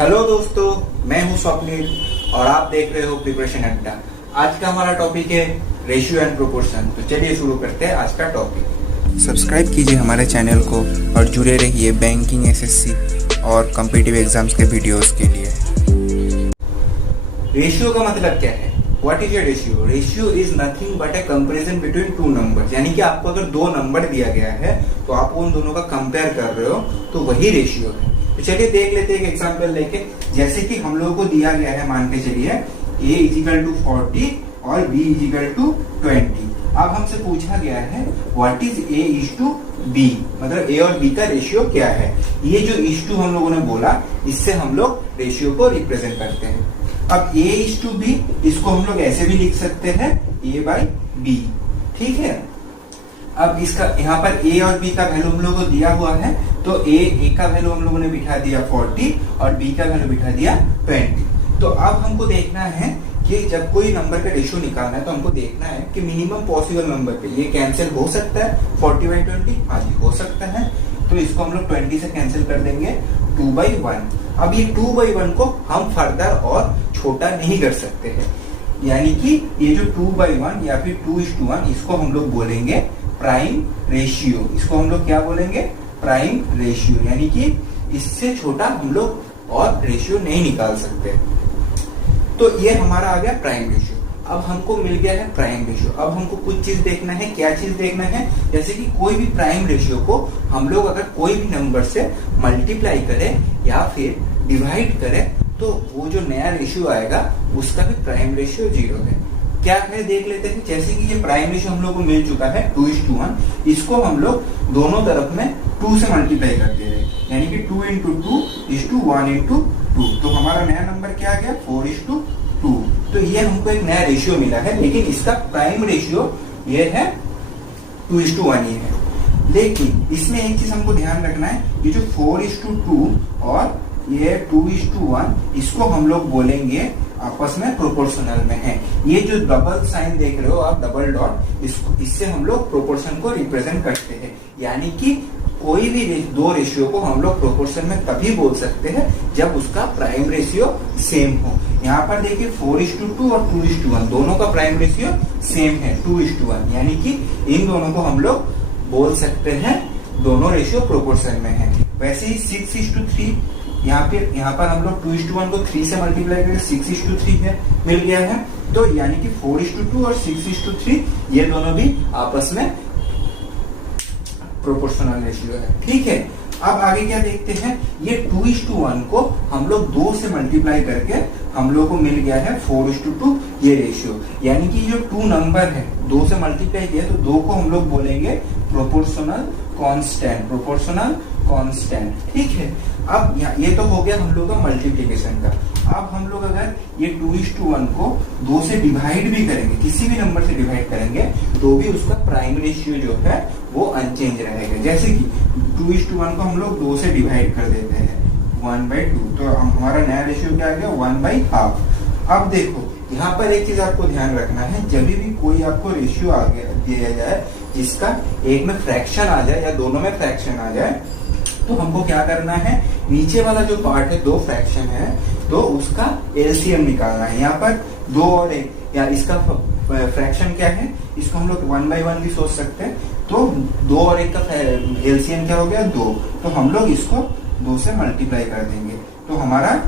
Hello दोस्तों, मैं हूं स्वप्निल और आप देख रहे हो प्रिपरेशन अड्डा। आज का हमारा टॉपिक है रेशियो एंड प्रोपोर्शन। तो चलिए शुरू करते हैं आज का टॉपिक। सब्सक्राइब कीजिए हमारे चैनल को और जुड़े रहिए बैंकिंग, एसएससी और कॉम्पिटिटिव एग्जाम्स के वीडियोस के लिए। रेशियो का मतलब क्या है? What is a ratio? Ratio is nothing but A comparison between two numbers. यानी कि आपको अगर दो नंबर दिया गया है तो आप उन दोनों का कंपेयर कर रहे हो, तो वही रेशियो है। तो चलिए देख लेते हैं एक एग्जांपल लेके। जैसे कि हम लोगों को दिया गया है, मान के चलिए a इजिकल टू 40 और b इजिकल टू 20। अब हमसे पूछा गया है what is a is to b, मतलब a और b का रेशियो क्या है। ये जो इज टू हम लोगों ने बोला, इससे हम लोग रेशियो को रिप्रेजेंट करते हैं। अब a इज टू b, इसको हम लोग ऐसे भी लिख सकते हैं a बाई b, ठीक है। अब इसका यहाँ पर a और b का वैल्यू हम लोगों को दिया हुआ है, तो a का वैल्यू हम लोगों ने बिठा दिया 40 और b का वैल्यू बिठा दिया 20। तो अब हमको देखना है कि जब कोई नंबर का रेशियो निकालना है तो हमको देखना है कि मिनिमम पॉसिबल नंबर पे ये कैंसिल हो सकता है 40 बाई 20। हाँ जी, हो सकता है। तो इसको हम लोग 20 से कैंसिल कर देंगे 2/1। अब ये 2/1 को हम फर्दर और छोटा नहीं कर सकते हैं, यानी कि ये जो 2/1 या फिर 2:1, इसको हम लोग बोलेंगे प्राइम रेशियो। इसको हम लोग क्या बोलेंगे? Prime ratio. यानी कि इससे छोटा हम लोग और रेशियो नहीं निकाल सकते। तो ये हमारा आ गया प्राइम रेशियो। अब हमको मिल गया है प्राइम रेशियो। अब हमको कुछ चीज देखना है। क्या चीज देखना है? जैसे कि कोई भी प्राइम रेशियो को हम लोग अगर कोई भी नंबर से मल्टीप्लाई करें या फिर डिवाइड करें, तो वो जो नया रेशियो आएगा उसका भी प्राइम रेशियो 0 है। क्या है देख लेते हैं। जैसे कि ये प्राइम रेशियो हम लोग को मिल चुका है 2:1, इसको हम लोग दोनों तरफ में 2 से मल्टीप्लाई कर दे रहे हैं, यानी कि 2 into 2 is to 1 into 2। तो हमारा नया नंबर क्या आ गया? 4:2। तो ये हमको एक नया रेशियो मिला है, लेकिन इसका प्राइम रेशियो ये है 2:1 ये है। लेकिन इसमें एक चीज हमको ध्यान रखना है, ये जो 4:2 और ये 2:1, इसको हम लोग बोलेंगे आपस में प्रोपोर्शनल में है। ये जो डबल साइन देख रहे हो आप, डबल डॉट, इससे हम लोग प्रोपोर्शन को रिप्रेजेंट करते हैं। यानी कि कोई भी दो रेशियो को हम लोग प्रोपोर्शन में तभी बोल सकते हैं जब उसका प्राइम रेशियो सेम हो। यहाँ पर देखिए 4:2 और 2:1 दोनों का प्राइम रेशियो सेम है 2:1, यानी कि इन दोनों को हम लोग बोल सकते हैं दोनों रेशियो प्रोपोर्शन में है। वैसे ही 6:3, यहाँ पर हम लोग 2:1 को 3 से मल्टीप्लाई करके 6:3 है मिल गया है। तो यानी कि 4:2 और 6:3 ये दोनों भी आपस में प्रोपोर्शनल रेशियो है, ठीक है। अब आगे क्या देखते हैं, ये 2:1 को हम लोग 2 से मल्टीप्लाई करके हम लोग को मिल गया है 4:2 ये रेशियो। यानी कि जो 2 नंबर है 2 से मल्टीप्लाई किया, तो 2 को हम लोग बोलेंगे प्रोपोर्शनल कांस्टेंट, प्रोपोर्शनल कांस्टेंट, ठीक है। अब ये तो हो गया हम लोग का मल्टीप्लिकेशन का। अब हम लोग अगर ये 2:1 को 2 से डिवाइड भी करेंगे, किसी भी नंबर से डिवाइड करेंगे, तो भी उसका प्राइम रेशियो जो है वो अनचेंज रहेगा। जैसे कि 2:1 को हम लोग 2 से डिवाइड कर देते हैं 1/2, तो हमारा नया रेशियो क्या आ गया? 1/2। अब देखो यहाँ पर एक चीज आपको ध्यान रखना है, जब भी कोई आपको रेशियो आगे दिया जाए जिसका एक में फ्रैक्शन आ जाए या दोनों में फ्रैक्शन आ जाए, तो हमको क्या करना है, नीचे वाला जो पार्ट है 2 फ्रैक्शन है, तो उसका एलसीएम निकालना है। यहाँ पर 2 और 1, या इसका फ्रैक्शन क्या है, इसको हम लोग 1/1 भी सोच सकते हैं। तो 2 और 1 का एलसीएम क्या हो गया? 2। तो हम लोग इसको 2 से मल्टीप्लाई कर देंगे, तो हमारा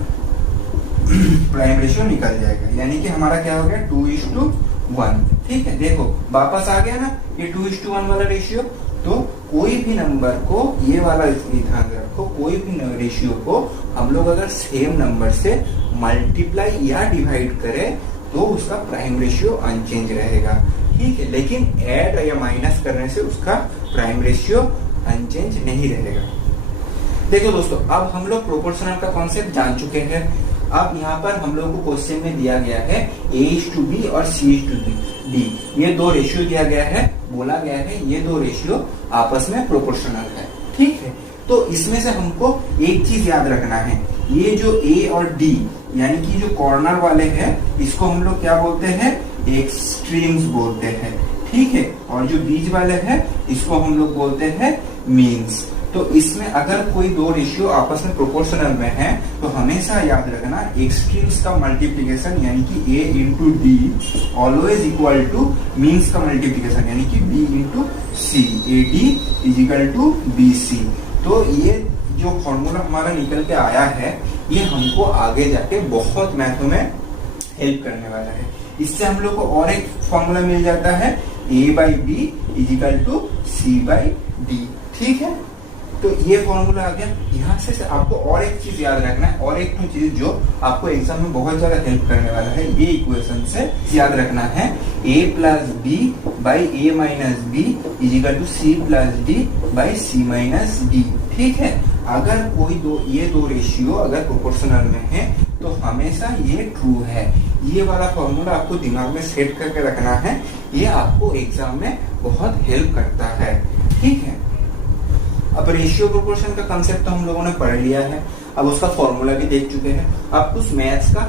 प्राइम रेशियो निकल जाएगा। यानी कि हमारा क्या हो गया? 2:1, ठीक है। देखो वापस आ गया ना ये 2:1 वाला रेशियो। तो कोई भी नंबर को, ये वाला ध्यान रखो, कोई भी रेशियो को हम लोग अगर सेम नंबर से मल्टीप्लाई या डिवाइड करें तो उसका प्राइम रेशियो अनचेंज रहेगा, ठीक है। लेकिन ऐड या माइनस करने से उसका प्राइम रेशियो अनचेंज नहीं रहेगा। देखो दोस्तों, अब हम लोग प्रोपोर्शनल का कॉन्सेप्ट जान चुके हैं। अब यहाँ पर हम लोगों को क्वेश्चन में दिया गया है A:B और C:D, ये 2 रेशियो दिया गया है, बोला गया है ये 2 रेशियो आपस में प्रोपोर्शनल है, ठीक है। तो इसमें से हमको एक चीज याद रखना है, ये जो A और D यानी कि जो कॉर्नर वाले हैं, इसको हम लोग क्या बोलते हैं? एक्सट्रीम्स बोलते हैं, ठीक है। और जो बीच वाले हैं इसको हम लोग बोलते हैं मीन्स। तो इसमें अगर कोई दो रेशियो आपस में प्रोपोर्शनल में है तो हमेशा याद रखना एक्सट्रीम्स का मल्टीप्लीकेशन यानी कि a into d always equal to means का मल्टीप्लीकेशन यानी कि b into c, a d is equal to b c. तो ये जो फॉर्मूला हमारा निकल के आया है ये हमको आगे जाके बहुत मैथों में हेल्प करने वाला है। इससे हम लोग को और एक फॉर्मूला मिल जाता है a by b is equal to c by d. ठीक है, तो ये फॉर्मूला आ गया। यहाँ से आपको और एक चीज याद रखना है, और एक तो चीज जो आपको एग्जाम में बहुत ज्यादा हेल्प करने वाला है, ये इक्वेशन से याद रखना है a plus b by a minus b is equal to c plus d by c minus d. ठीक है, अगर कोई ये दो रेशियो अगर प्रोपोर्शनल में है तो हमेशा ये ट्रू है। ये वाला फॉर्मूला आपको दिमाग में सेट करके रखना है, ये आपको एग्जाम में बहुत हेल्प करता है। ठीक है, अब रेशियो प्रोपोर्शन का कंसेप्ट तो हम लोगों ने पढ़ लिया है, अब उसका फॉर्मूला भी देख चुके हैं। अब कुछ मैथ्स का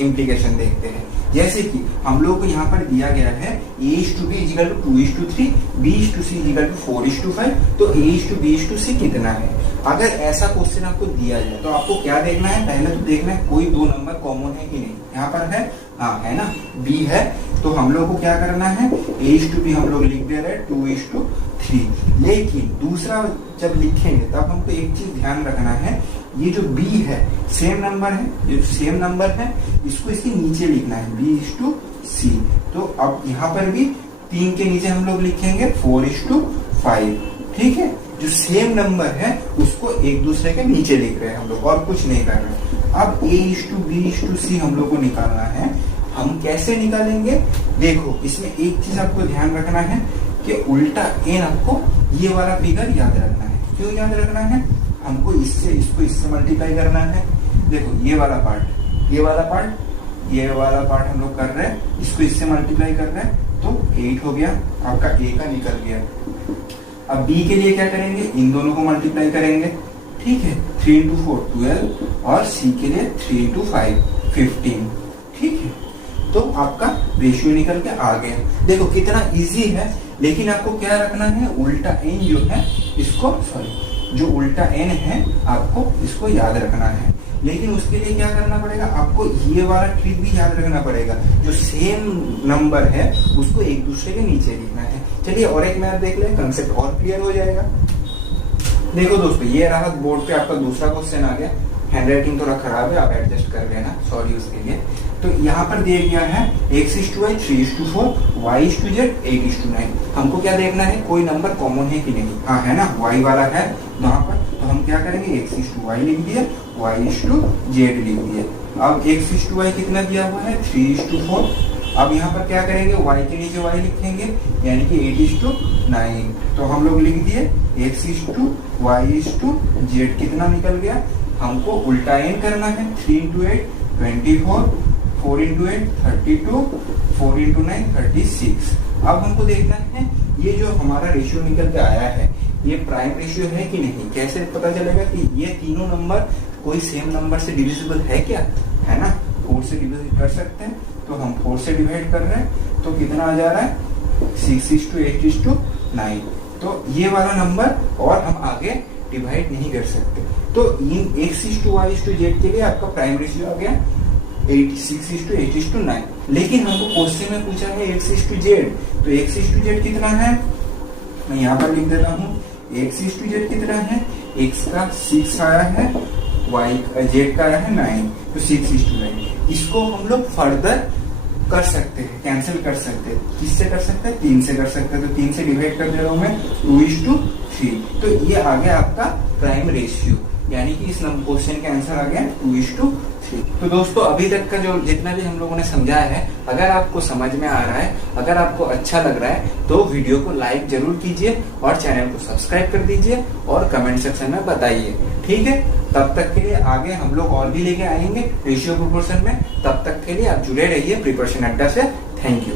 इम्प्लीकेशन देखते हैं। जैसे कि हम लोग को यहाँ पर दिया गया है a/b is equal to 2:3, b/c is equal to 4:5, तो a/b/c कितना है। अगर ऐसा क्वेश्चन आपको दिया जाए तो आपको क्या देखना है, पहले तो देखना है कोई दो नंबर कॉमन है कि नहीं। यहाँ पर है, हाँ है ना, b है, तो हम लोग को क्या करना है a/b हम लोग लिख दे रहे हैं 2:3। लेकिन दूसरा जब लिखेंगे तब हमको एक चीज ध्यान रखना है, ये जो b है सेम नंबर है, ये सेम नंबर है, इसको इसके नीचे लिखना है b/c। तो अब यहाँ पर भी 3 के नीचे हम लोग लिखेंगे 4:5। ठीक है, जो सेम नंबर है उसको एक दूसरे के नीचे लिख रहे हैं हम लोग, और कुछ नहीं कर रहे। अब a/b/c हम लोग को निकालना है। हम कैसे निकालेंगे, देखो इसमें एक चीज आपको ध्यान रखना है कि उल्टा n आपको ये वाला फिगर याद रखना है। क्यों याद रखना है, हमको इसको इससे मल्टीप्लाई करना है। देखो ये वाला पार्ट, ये वाला पार्ट हम लोग कर रहे हैं, इसको इससे मल्टीप्लाई कर रहे हैं, तो 8 हो गया, आपका a का निकल गया। अब b के लिए क्या करेंगे, इन दोनों को मल्टीप्लाई करेंगे। ठीक है, 3 into 4 12 और c के लिए 3 into 5 15। ठीक है, तो आपका रेशियो निकल के आ गया। देखो कितना इजी है, लेकिन आपको क्या रखना है, उल्टा n जो है इसको, जो उल्टा n है आपको इसको याद रखना है। लेकिन उसके लिए क्या करना पड़ेगा, आपको ये वाला ट्रिक भी याद रखना पड़ेगा, जो सेम नंबर है उसको एक दूसरे के नीचे लिखना है। चलिए और एक मैथ देख ले, कंसेप्ट और क्लियर हो जाएगा। देखो दोस्तों, ये रहा बोर्ड पे आपका दूसरा क्वेश्चन आ गया। हैंडराइटिंग थोड़ा खराब है, आप एडजस्ट कर लेना, सॉरी उसके लिए। तो यहाँ पर दिया गया है x/y 3:4, y/z 8:9। हमको क्या देखना है, कोई नंबर कॉमन है कि नहीं। हाँ है ना, y वाला है वहां पर, तो हम क्या करेंगे x/y लिख दिए, y/z लिख दिए। अब x/y कितना दिया हुआ है 3:4। अब यहाँ पर क्या करेंगे, y के नीचे y लिखेंगे यानी कि 8:9। तो हम लोग लिख दिए x/y/z कितना निकल गया, हमको उल्टा n करना है। 3 into 8 24, 4 into 8 32, 4 into 9 36। अब हमको देखना है ये जो हमारा रेशियो निकल के आया है ये प्राइम रेशियो है कि नहीं। कैसे पता चलेगा कि ये तीनों नंबर कोई सेम नंबर से डिविजिबल है क्या, है ना, 4 से डिवाइड कर सकते हैं। तो हम 4 से डिवाइड कर रहे हैं, तो कितना आ जा रहा है 6:8:9। तो ये वाला नंबर और हम आगे डिवाइड नहीं कर सकते। तो इन x/y/z के लिए आपका प्राइम रेशियो आ गया 6:8:9। लेकिन हमको क्वेश्चन में पूछा है x/z, तो x/z कितना है, मैं यहाँ पर लिख देता हूँ। x/z कितना है, x का 6 आया है, z का आया है 9, तो 6:9। इसको हम लोग फर्दर कर सकते हैं, कैंसिल कर सकते हैं। किससे कर सकते हैं, 3 से कर सकते हैं। तो 3 से डिवाइड कर दे रहा हूँ मैं 2:3। तो ये आ गया आपका प्राइम रेशियो, यानी कि इस क्वेश्चन का आंसर आ गया 2:3। तो दोस्तों अभी तक का जो जितना भी हम लोगों ने समझाया है, अगर आपको समझ में आ रहा है, अगर आपको अच्छा लग रहा है तो वीडियो को लाइक जरूर कीजिए और चैनल को सब्सक्राइब कर दीजिए और कमेंट सेक्शन में बताइए। ठीक है, तब तक के लिए आगे हम लोग और भी लेके आएंगे रेशियो प्रोपोर्शन में। तब तक के लिए आप जुड़े रहिए प्रिपरेशन अड्डा से। Thank you.